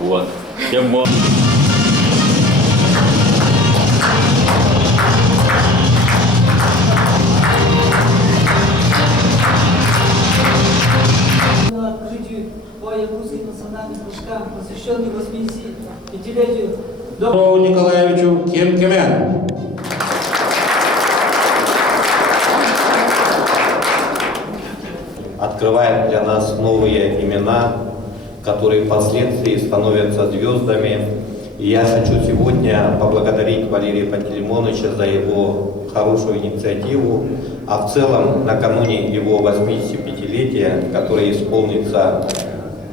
Вот. Открытию по якутским национальным кружкам, посвященным 85-летию Петру Николаевичу Кемкемен. Открывает для нас новые имена, которые впоследствии становятся звездами. И я хочу сегодня поблагодарить Валерия Пантелеймоновича за его хорошую инициативу, а в целом накануне его 85-летия, которое исполнится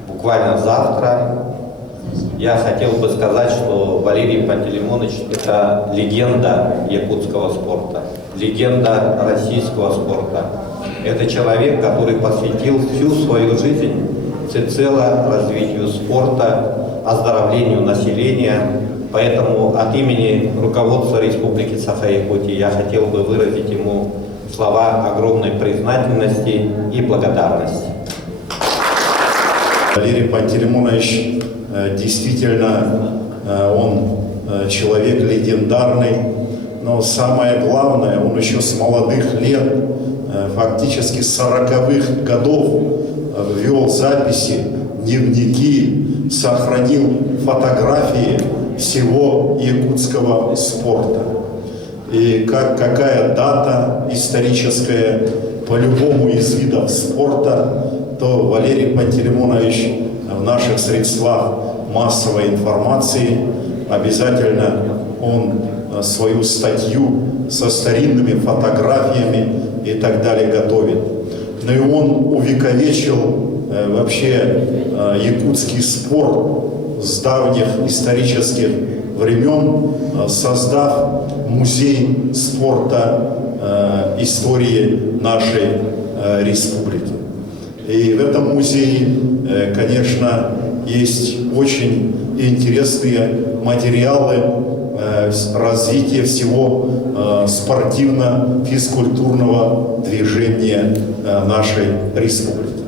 буквально завтра, я хотел бы сказать, что Валерий Пантелеймонович – это легенда якутского спорта, легенда российского спорта. Это человек, который посвятил всю свою жизнь всецело развитию спорта, оздоровлению населения. Поэтому от имени руководства Республики Саха-Якутия я хотел бы выразить ему слова огромной признательности и благодарности. Валерий Пантелеймонович действительно он человек легендарный, но самое главное, он еще с молодых лет, фактически с 40-х годов вел записи, дневники, сохранил фотографии всего якутского спорта. И какая дата историческая по любому из видов спорта, то Валерий Пантелеймонович в наших средствах массовой информации обязательно он свою статью со старинными фотографиями и так далее готовит. Но и он увековечил вообще якутский спорт с давних исторических времен, создав музей спорта истории нашей республики. И в этом музее, конечно, есть очень интересные материалы развития всего спортивно-физкультурного движения нашей республики.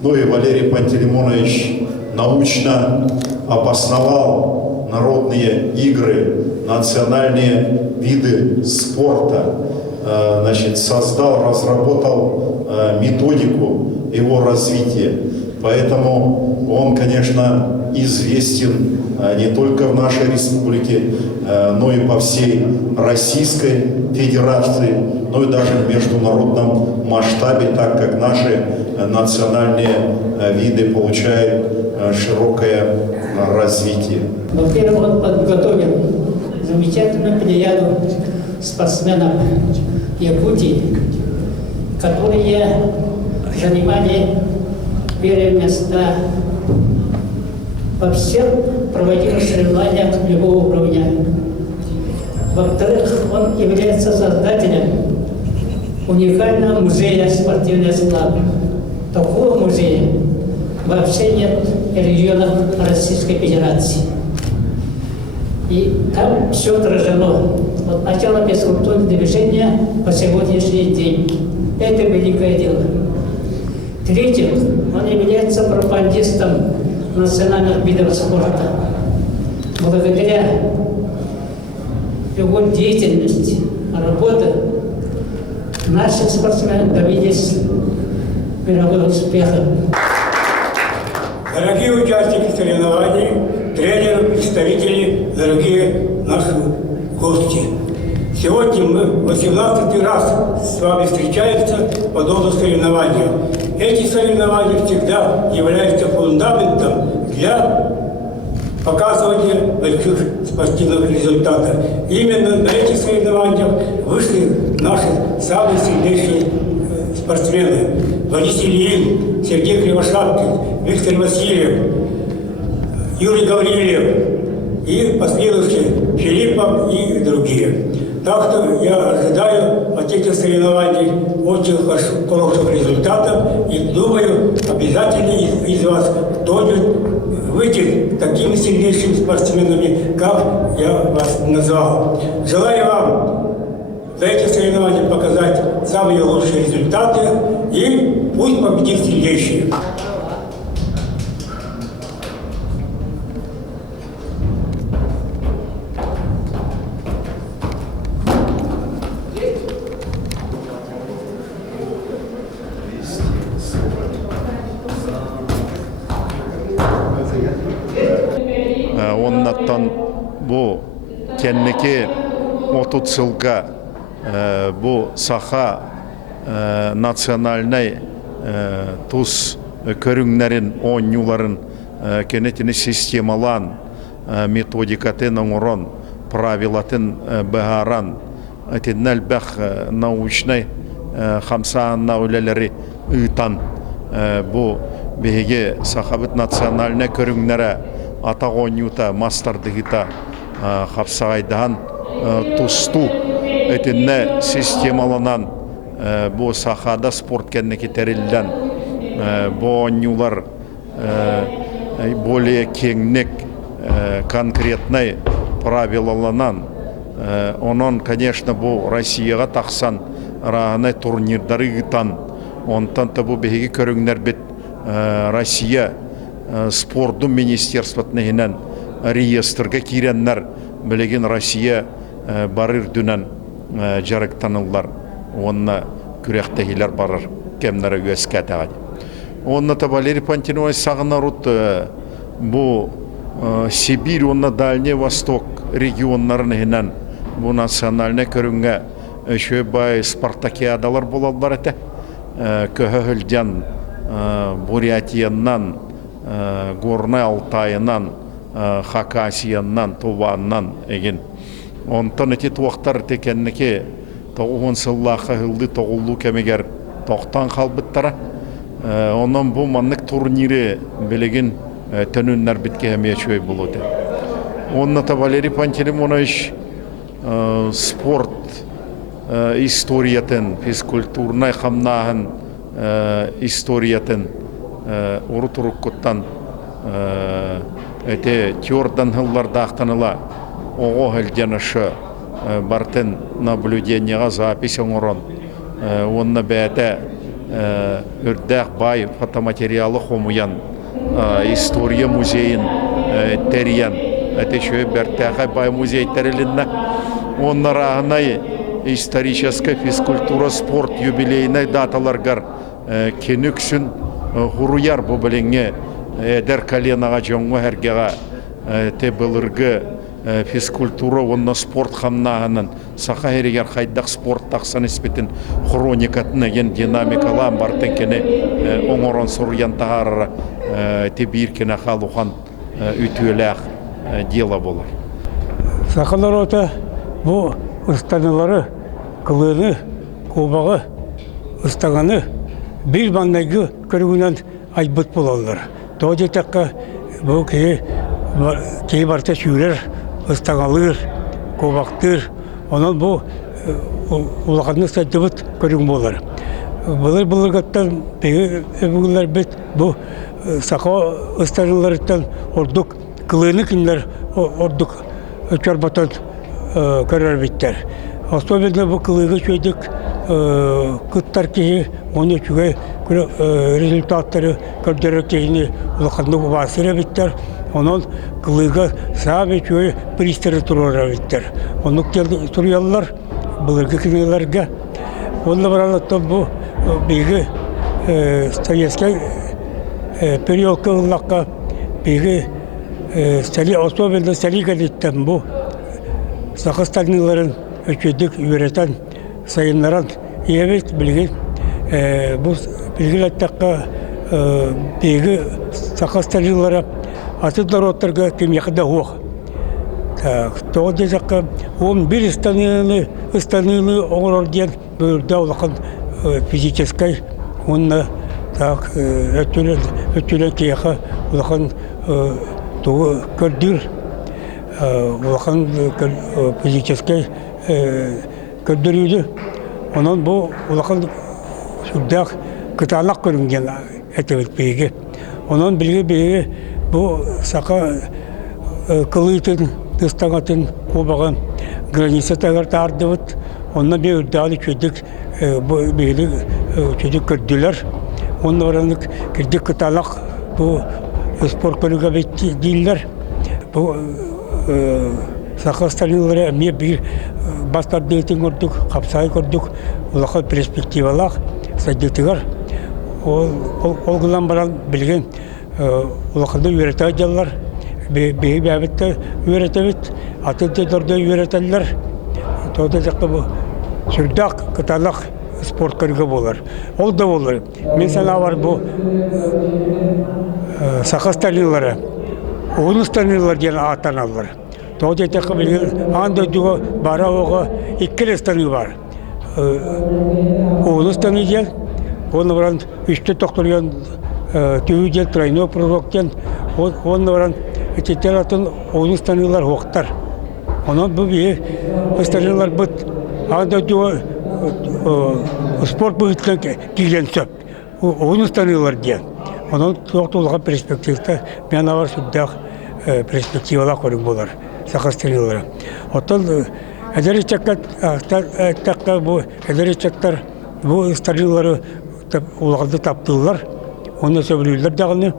Ну и Валерий Пантелеймонович научно обосновал народные игры, национальные виды спорта, значит, создал, разработал методику его развития. Поэтому он, конечно, известен не только в нашей республике, но и по всей Российской Федерации, но и даже в международном масштабе, так как наши национальные виды получают широкое развитие. Во-первых, он подготовил замечательную плеяду спортсменов Якутии, которые занимали первые места во всех проводимых соревнованиях любого уровня. Во-вторых, он является создателем уникального музея спортивной славы. Такого музея вообще нет в регионах Российской Федерации. И там все отражено от начала физкультурного движения по сегодняшний день. Это великое дело. В-третьих, он является пропагандистом национальных видов спорта. Благодаря его деятельности, работе, наши спортсмены добились мирового успеха. Дорогие участники соревнований, тренеры, представители, дорогие наши гости. Сегодня мы 18-й раз с вами встречаемся в подобных соревнованиях. Эти соревнования всегда являются фундаментом для показывания больших спортивных результатов. Именно на этих соревнованиях вышли наши самые сильнейшие спортсмены. Борис Ильин, Сергей Кривошапкин, Виктор Васильев, Юрий Гаврилев и последующие Филиппов и другие. Так что я ожидаю от этих соревнований очень хороших результатов и думаю, обязательно из вас кто-нибудь выйдет такими сильнейшими спортсменами, как я вас назвал. Желаю вам за эти соревнования показать самые лучшие результаты и пусть победит сильнейший. Оннаттан bu кеннеке 30 жылға bu саха национальный туз көрүңнәрін оңюларын кенетini системалан методикатын оңырон правилатын бәһаран этиннәл бәх научный хамсаанна үлелері ыйтан bu беге сахабыт национальный көрүңнәрі ата оңюта мастардыгыта хапсағайдан тусту этинне системаланан bu сахада спорт кеннеки терилден bu оңюлар более кеңнек конкретный правилаланан онон, конечно, bu Россияға тақсан рағаны турнирдары ғытан онтан та bu беге көріңдер бет Россия спорттың министерствотнығынан реестрге киреннер білеген Россия барыр дүнен жарықтанылар онына күректегілер барыр кемнері өскәтіған. Онына та Валерий Пантелеймонович сағынарут bu Сибирь, онына Дальний Восток регионларынан bu национальный көріңге өші бай спартакиадалар болалар әті. Көхөлден Бурятияннан, Горный Алтайынан, Хакасияннан, Туваннан еген. Онтан әте туақтар текеннеке 9 сыллақы ғылды тоғылу кәмегер тоқтан қалбыттара. Онан бұл маннық турнире білеген төніннер бітке әмей шөй болуды. Онната Валерий Пантелеймонович спорт историятын, физкультурнай қамнағын историятын ұры тұрыққыттан әте теордан ғылларда ақтаныла оғы ғылденішы бартын наблюденияға запись оңырын. Онына бәді үрдәқ бай фотоматериалы қомуян история музейін тәриян. Әте шөй бәртәқай бай музей тәрілінна. Онына рағынай историческая физкультура спорт юбилейной даталаргар кенүксүн хуруяр бу билеңе эдер коленага жоңго хергега те былыргы физкультура онна спорт хамнагынын саха херегер хайдак спорт таксан испитин хроникатын ген динамикалан бартен кене оңорон суруян тагар те биркене халухан үтүләх дело болар. Сахаларота bu ıstanıları, kılığını, kubağı, ıstağını bir bandayı körüğünden aybıt bulallar. Doğru takka bu ki barta şürer, ıstağalır, kubaktır. Onun bu ulağını saçıbıt körüğün bular. Bulur gattan bunlar bit bu saka ıstanılarından orduk kılığını kimler orduk çorbatan көрер биттер. Особенно bu kılığı çöydük kıttar ki onu çünkü rezultatları gördürük ki ulakanda basire bitter. Onun kılığı sahibi çünkü pristeri turura bitter. Onu geldi turuyorlar, bulurgu kınılarga. Onunla beraber bu bilgi sayesinde periyot kılakka bilgi seli особенно seli gelitten bu. Sakıstanlıların öçüdük üreten sayınların evet bilgi bu bilgiler takka bilgi Sakıstanlılara atıklar oturga kim yakında hoğ. Doğru takka 11 istanını olur diyen böyle olakın fizikeskay onunla tak ötülen kiyaka olakın doğu gördür. Улахан физический көддөрүдү. Онон бу улахан сүрдәк кыталак көрүнгөн этебеге. Онон билге бу сака кылытын тыстагатын кубаган граница тагар тардыбыт. Онна бир дали чөдүк бу билге чөдүк көрдүлөр. Онна барандык кирдик кыталак бу спорт көрүгө бетти дилер. Бу Sakıstanlılara bir bastard deyetin gördük, kapsayı gördük, ulakal perspektivalar, sadetigar. O günden baran bilgen ulakalda üreticiler, бәбітті үйретебіт, атылды дұрды үйретелер. Тода жаққа бұл сүрдақ, қыталық спорт көргі болар. Ол да болар. Мен сана бар бұл сақас станилары, ұғын станилар деген аттан алылар. Тода жаққа білген аңда дуға бара оға иккілі стани бар. Ұғын стани дел, оны баран үшті тоқтырген түйі дел, тройной пророк дел, оны баран Этетер атын оғын станилар оқтар. Онан бұл бейі станилар бұд. Анда дуға спорт бұғытқан келген сөп. Оғын станилар ден. Онан тоқтылыға перспективті мен авар сүрдәқ перспективала көрін болар. Сақас станилары. Отыл әдәрі чәккәт бұл станилары олғалды таптылар. Оны сөбілілер дағыны.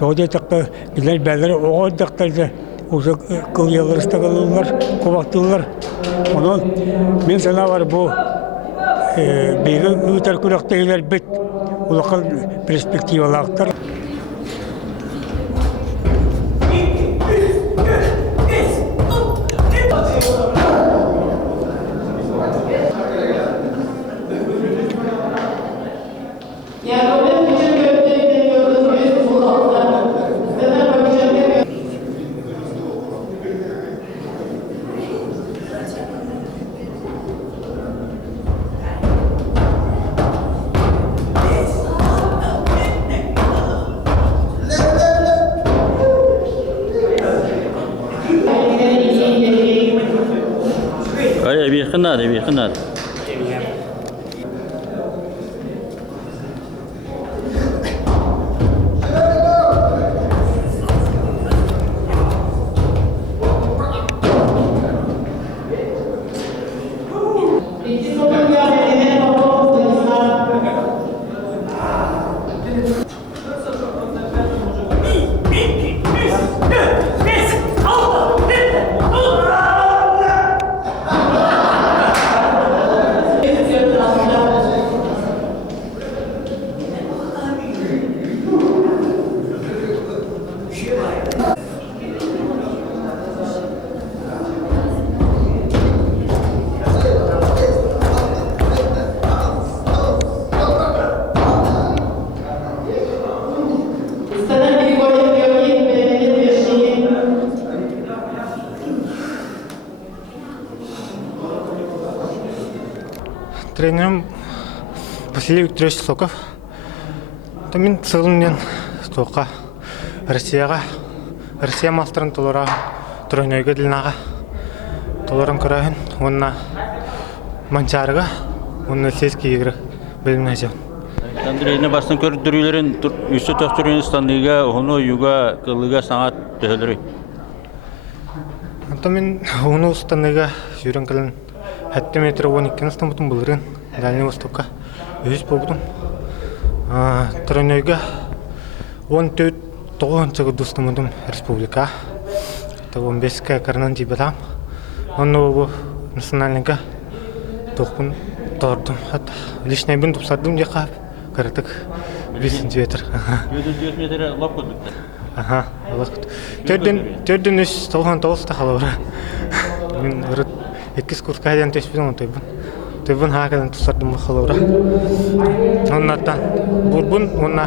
Тоғыда таққа білер бәлері оғыр дақтарды осы қыл елірісті қылылар, қобақтылар. Онын мен сана бар бұл бейгі үйтер күрақтағылар біт, олақыл перспективалақтар. بيخناد Тренером Василий Викторович Соков. Мен сылымнен тоқа Россия мастырын толыра тройнойға ділнаға толырын көрайын. Онына манчарыға, онына сеске егірі білімін әжем. Андрейне бастын көрдірілерін үсті тоқтырын станлыға, оны юға, қылыға саңат төхілірі. Мен оны станлыға жүрін кілін 7 метр 12 стамбутын бұлырын Дальний Востокқа өз болдым. Тройнойға 14-9 достымыдым республика. 15-ке қарынан дейбадам. Оны бұл национальныға тоқпын тұрдым. Лишнай бін тұпсардым де қап. Қаратық 5 метр. 5 метр лап көдікті? Аха, лап көдік. Төрден үш 99-та қалы бара. Мен ұрыт 2 курска әден төшпедім оны тойбын. Тойбын хақадан тұсардым қалы бара. Оннаттан бұрбын, онна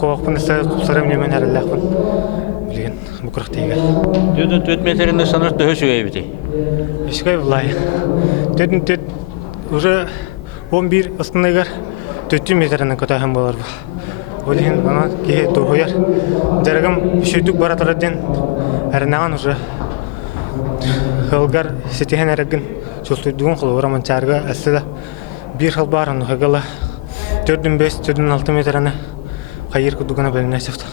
қоғықпын тұсарым немен әрілләқпын. Білген бұқырақ дейгел. Төрден 4 метрінде саныр төхі сөйей біте? Ешкай бұлай. Төрден уже 11 ұстынайғар 4 метрінің көтәхім болар бұл. Олеген ана кейі тұғыяр. Жарығым үшөйдік баратыраден әрінаған уже қылғар сетеген әрігін жолтойдығын қылы ораман чарыға әсті да бір қыл барын ұғығылы 4-5-4-6 метріні қайыр күдігіні бөліне әсіпті.